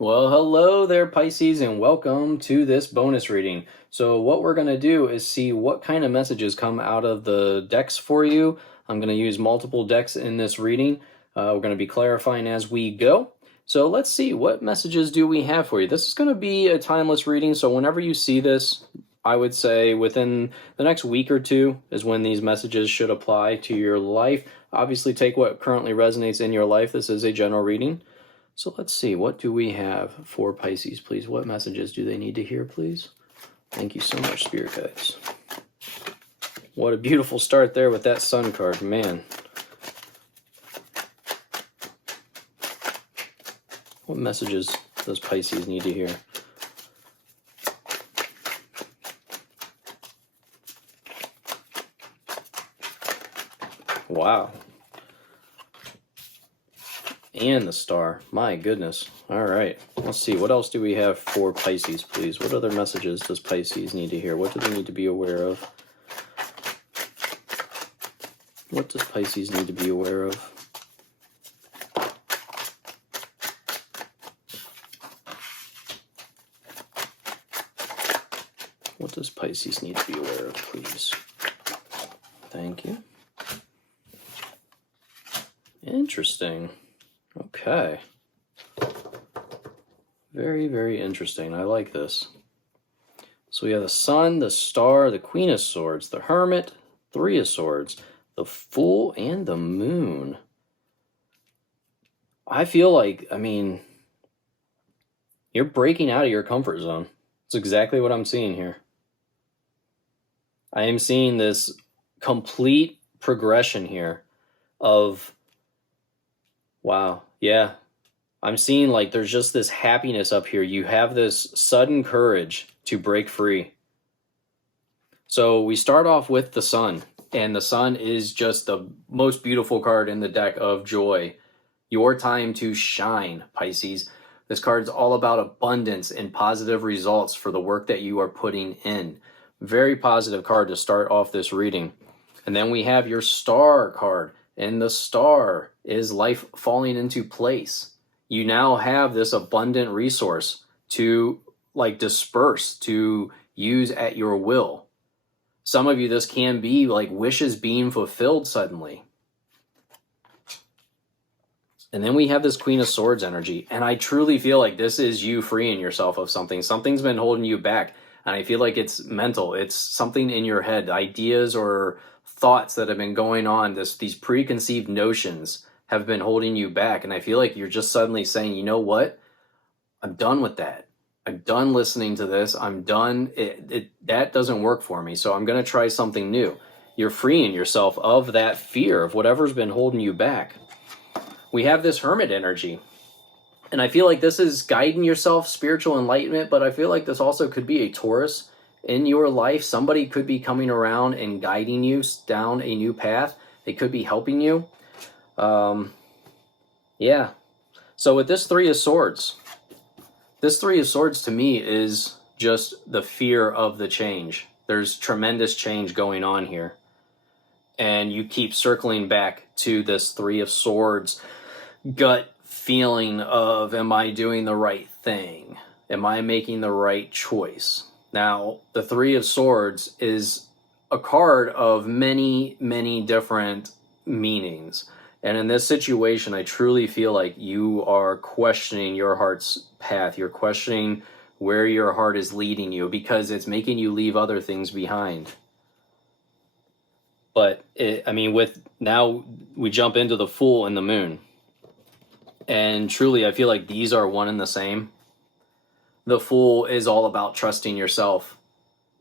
Well, hello there, Pisces, and welcome to this bonus reading. So what we're going to do is see what kind of messages come out of the decks for you. I'm going to use multiple decks in this reading. We're going to be clarifying as we go. So let's see, what messages do we have for you? This is going to be a timeless reading, so whenever you see this, I would say within the next week or two is when these messages should apply to your life. Obviously, take what currently resonates in your life. This is a general reading. So let's see, what do we have for Pisces, please? What messages do they need to hear, please? Thank you so much, Spirit Guides. What a beautiful start there with that Sun card, man. What messages does Pisces need to hear? Wow. And the star. My goodness. All right. Let's see. What else do we have for Pisces, please? What other messages does Pisces need to hear? What do they need to be aware of? What does Pisces need to be aware of? What does Pisces need to be aware of, please? Thank you. Interesting. Okay. Very, very interesting. I like this. So we have the Sun, the Star, the Queen of Swords, the Hermit, Three of Swords, the Fool, and the Moon. I feel like, you're breaking out of your comfort zone. That's exactly what I'm seeing here. I am seeing this complete progression here of, wow, yeah. I'm seeing like there's just this happiness up here. You have this sudden courage to break free. So we start off with the Sun, and the Sun is just the most beautiful card in the deck of joy. Your time to shine, Pisces. This card's all about abundance and positive results for the work that you are putting in. Very positive card to start off this reading. And then we have your Star card, and the Star is life falling into place. You now have this abundant resource to disperse, to use at your will. Some of you, this can be like wishes being fulfilled suddenly. And then we have this Queen of Swords energy, and I truly feel like this is you freeing yourself of something. Something's been holding you back, and I feel like it's mental. It's something in your head, ideas or thoughts that have been going on, these preconceived notions have been holding you back, and I feel like you're just suddenly saying, you know what? I'm done with that. I'm done listening to this. I'm done. That doesn't work for me, so I'm going to try something new. You're freeing yourself of that fear, of whatever's been holding you back. We have this Hermit energy, and I feel like this is guiding yourself, spiritual enlightenment, but I feel like this also could be a Taurus in your life. Somebody could be coming around and guiding you down a new path. They could be helping you. Yeah. So with this Three of Swords, to me is just the fear of the change. There's tremendous change going on here. And you keep circling back to this Three of Swords gut feeling of, am I doing the right thing? Am I making the right choice? Now, the Three of Swords is a card of many, many different meanings. And in this situation, I truly feel like you are questioning your heart's path. You're questioning where your heart is leading you because it's making you leave other things behind. But, with now we jump into the Fool and the Moon. And truly, I feel like these are one and the same. The Fool is all about trusting yourself,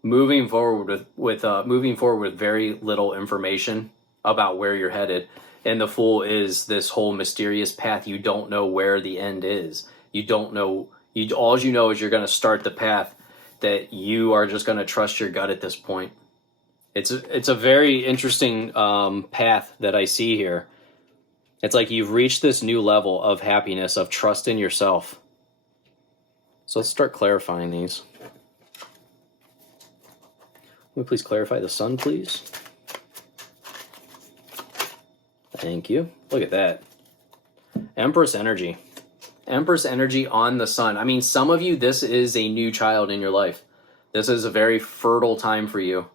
moving forward with very little information about where you're headed. And the Fool is this whole mysterious path. You don't know where the end is. You don't know. All you know is you're going to start the path, that you are just going to trust your gut at this point. It's a very interesting path that I see here. It's like you've reached this new level of happiness, of trust in yourself. So let's start clarifying these. Will you please clarify the Sun, please? Thank you. Look at that. Empress energy. Empress energy on the sun. I mean, some of you, this is a new child in your life. This is a very fertile time for you.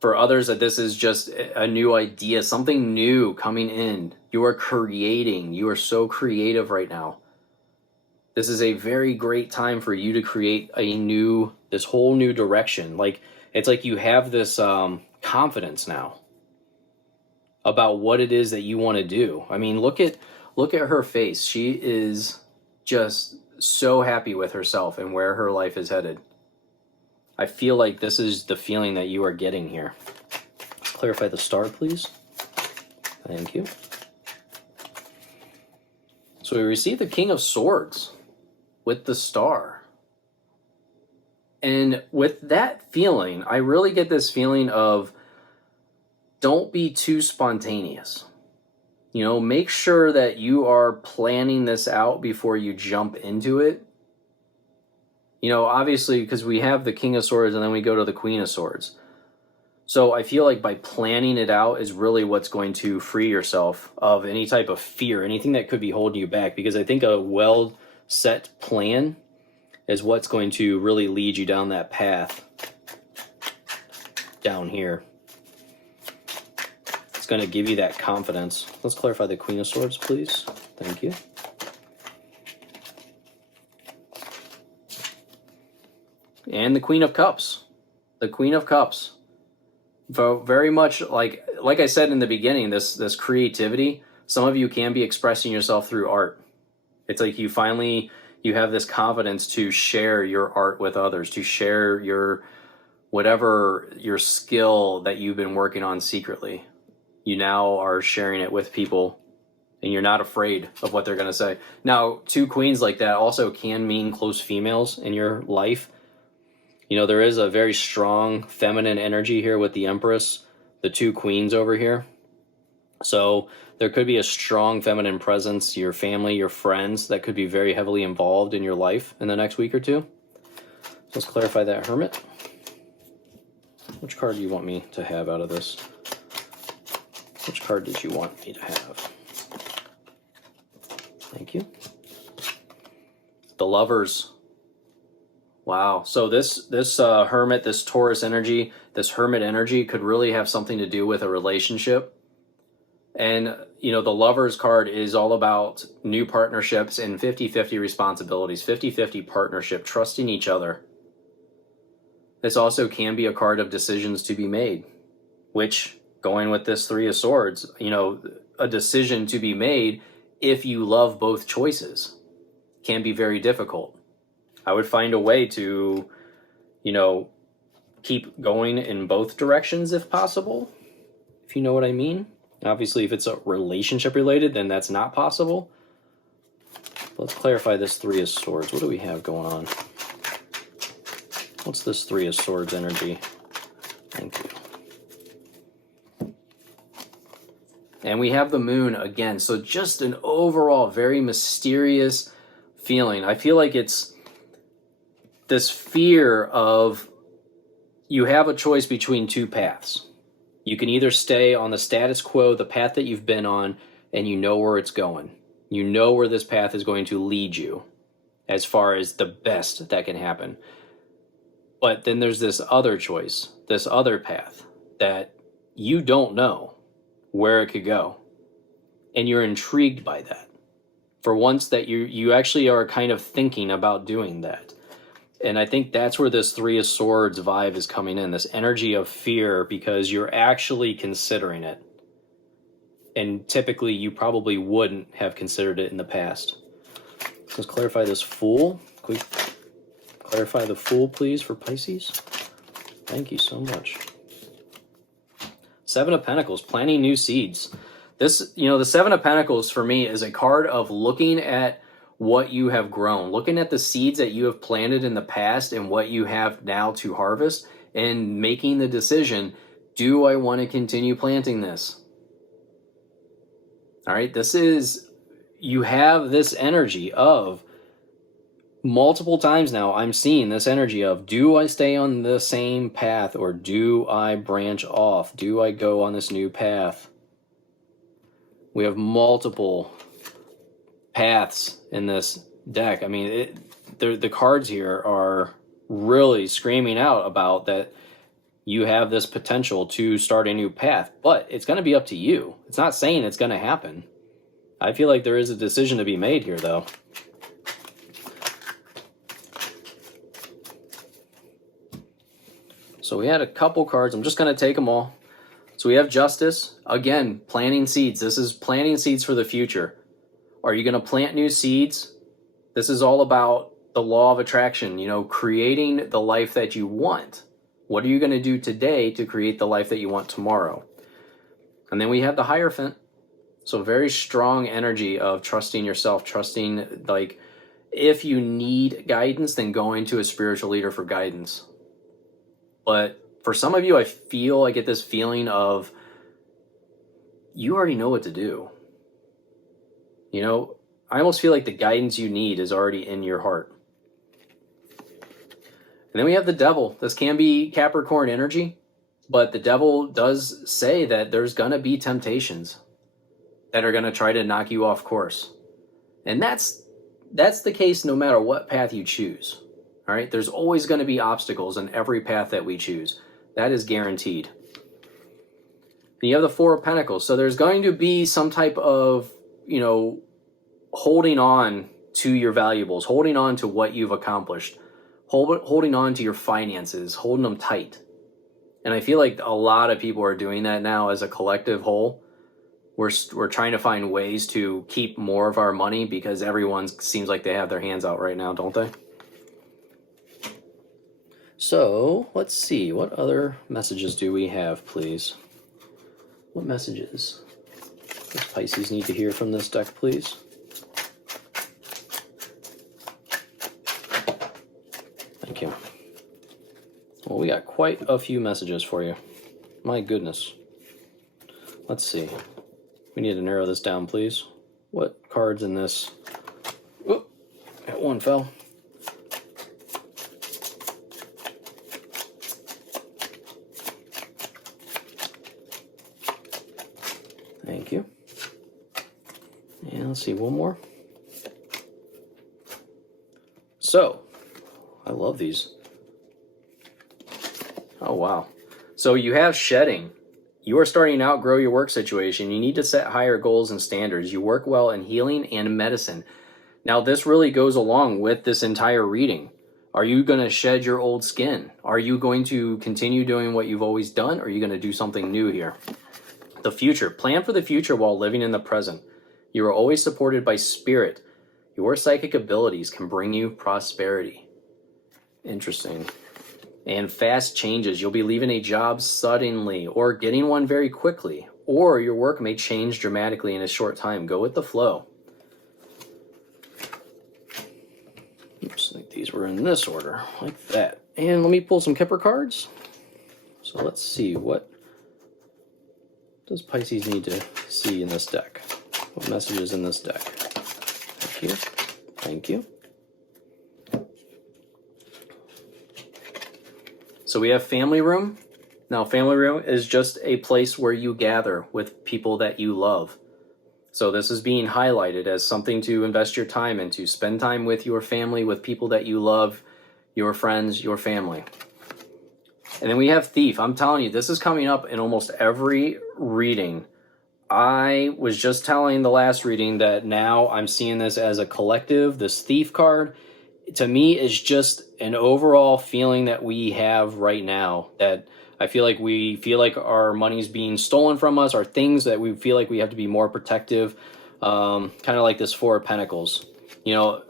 For others, that this is just a new idea, something new coming in. You are creating. You are so creative right now. This is a very great time for you to create this whole new direction. Like, it's like you have this confidence now about what it is that you want to do. I mean, look at her face. She is just so happy with herself and where her life is headed. I feel like this is the feeling that you are getting here. Clarify the star, please. Thank you. So we receive the King of Swords with the star. And with that feeling, I really get this feeling of don't be too spontaneous. You know, make sure that you are planning this out before you jump into it. You know, obviously, because we have the King of Swords and then we go to the Queen of Swords. So I feel like by planning it out is really what's going to free yourself of any type of fear, anything that could be holding you back. Because I think a well-set plan is what's going to really lead you down that path down here. It's going to give you that confidence. Let's clarify the Queen of Swords, please. Thank you. And the Queen of Cups. The Queen of Cups. Very much like I said in the beginning, this creativity, some of you can be expressing yourself through art. It's like you have this confidence to share your art with others, to share your skill that you've been working on secretly. You now are sharing it with people, and you're not afraid of what they're going to say. Now, two queens like that also can mean close females in your life. You know, there is a very strong feminine energy here with the Empress, the two queens over here. So there could be a strong feminine presence, your family, your friends, that could be very heavily involved in your life in the next week or two. So let's clarify that Hermit. Which card do you want me to have out of this? Which card did you want me to have? Thank you. The Lovers. Wow. So this Hermit, this Taurus energy, this Hermit energy could really have something to do with a relationship. And, you know, the Lovers card is all about new partnerships and 50-50 responsibilities, 50-50 partnership, trusting each other. This also can be a card of decisions to be made, which, going with this Three of Swords, you know, a decision to be made if you love both choices can be very difficult. I would find a way to, you know, keep going in both directions if possible, if you know what I mean. Obviously, if it's a relationship related, then that's not possible. Let's clarify this Three of Swords. What do we have going on? What's this Three of Swords energy? Thank you. And we have the Moon again. So just an overall very mysterious feeling. I feel like it's this fear of you have a choice between two paths. You can either stay on the status quo, the path that you've been on, and you know where it's going. You know where this path is going to lead you as far as the best that can happen. But then there's this other choice, this other path that you don't know where it could go. And you're intrigued by that. For once that you actually are kind of thinking about doing that. And I think that's where this Three of Swords vibe is coming in, this energy of fear, because you're actually considering it. And typically you probably wouldn't have considered it in the past. Let's clarify this Fool. Can we clarify the Fool, please, for Pisces? Thank you so much. Seven of Pentacles, planting new seeds. This, you know, the Seven of Pentacles for me is a card of looking at what you have grown, looking at the seeds that you have planted in the past and what you have now to harvest, and making the decision, do I want to continue planting this? All right, you have this energy of multiple times now, I'm seeing this energy of, do I stay on the same path or do I branch off? Do I go on this new path? We have multiple paths in this deck. I mean, the cards here are really screaming out about that you have this potential to start a new path, but it's going to be up to you. It's not saying it's going to happen. I feel like there is a decision to be made here, though. So we had a couple cards. I'm just going to take them all. So we have Justice. Again, planting seeds. This is planting seeds for the future. Are you going to plant new seeds? This is all about the law of attraction, you know, creating the life that you want. What are you going to do today to create the life that you want tomorrow? And then we have the Hierophant. So very strong energy of trusting yourself, trusting, like, if you need guidance, then going to a spiritual leader for guidance. But for some of you, I get this feeling of you already know what to do. You know, I almost feel like the guidance you need is already in your heart. And then we have the Devil. This can be Capricorn energy, but the Devil does say that there's going to be temptations that are going to try to knock you off course. And that's the case no matter what path you choose. All right? There's always going to be obstacles in every path that we choose. That is guaranteed. And you have the Four of Pentacles. So there's going to be some type of, you know, holding on to your valuables, holding on to what you've accomplished, holding on to your finances, holding them tight. And I feel like a lot of people are doing that now as a collective whole. We're trying to find ways to keep more of our money because everyone seems like they have their hands out right now, don't they? So let's see, what other messages do we have, please? What messages does Pisces need to hear from this deck, please? Thank you. Well, we got quite a few messages for you. My goodness. Let's see. We need to narrow this down, please. What cards in this? Whoop, that one fell. Thank you. And let's see, one more. So, I love these. Oh, wow. So you have shedding. You are starting to outgrow your work situation. You need to set higher goals and standards. You work well in healing and medicine. Now, this really goes along with this entire reading. Are you going to shed your old skin? Are you going to continue doing what you've always done? Or are you going to do something new here? The future. Plan for the future while living in the present. You are always supported by spirit. Your psychic abilities can bring you prosperity. Interesting. And fast changes. You'll be leaving a job suddenly or getting one very quickly. Or your work may change dramatically in a short time. Go with the flow. Oops, I think these were in this order, like that. And let me pull some Kipper cards. So let's see, what does Pisces need to see in this deck? What messages in this deck? Thank you. Thank you. So we have family room. Now, family room is just a place where you gather with people that you love. So this is being highlighted as something to invest your time into. Spend time with your family, with people that you love, your friends, your family. And then we have thief. I'm telling you, this is coming up in almost every reading. I was just telling the last reading that now I'm seeing this as a collective. This thief card, to me, is just an overall feeling that we have right now, that I feel like we feel like our money's being stolen from us, or things that we feel like we have to be more protective, kind of like this Four of Pentacles. You know,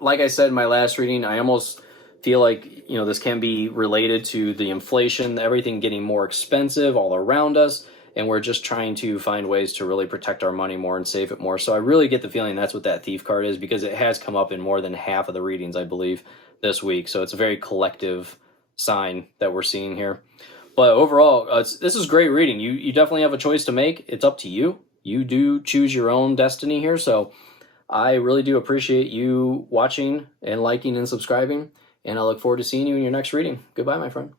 like I said in my last reading, I almost feel like, you know, this can be related to the inflation, everything getting more expensive all around us, and we're just trying to find ways to really protect our money more and save it more. So I really get the feeling that's what that thief card is, because it has come up in more than half of the readings, I believe, this week. So it's a very collective sign that we're seeing here. But overall, this is great reading. You definitely have a choice to make. It's up to you. You do choose your own destiny here. So I really do appreciate you watching and liking and subscribing. And I look forward to seeing you in your next reading. Goodbye, my friend.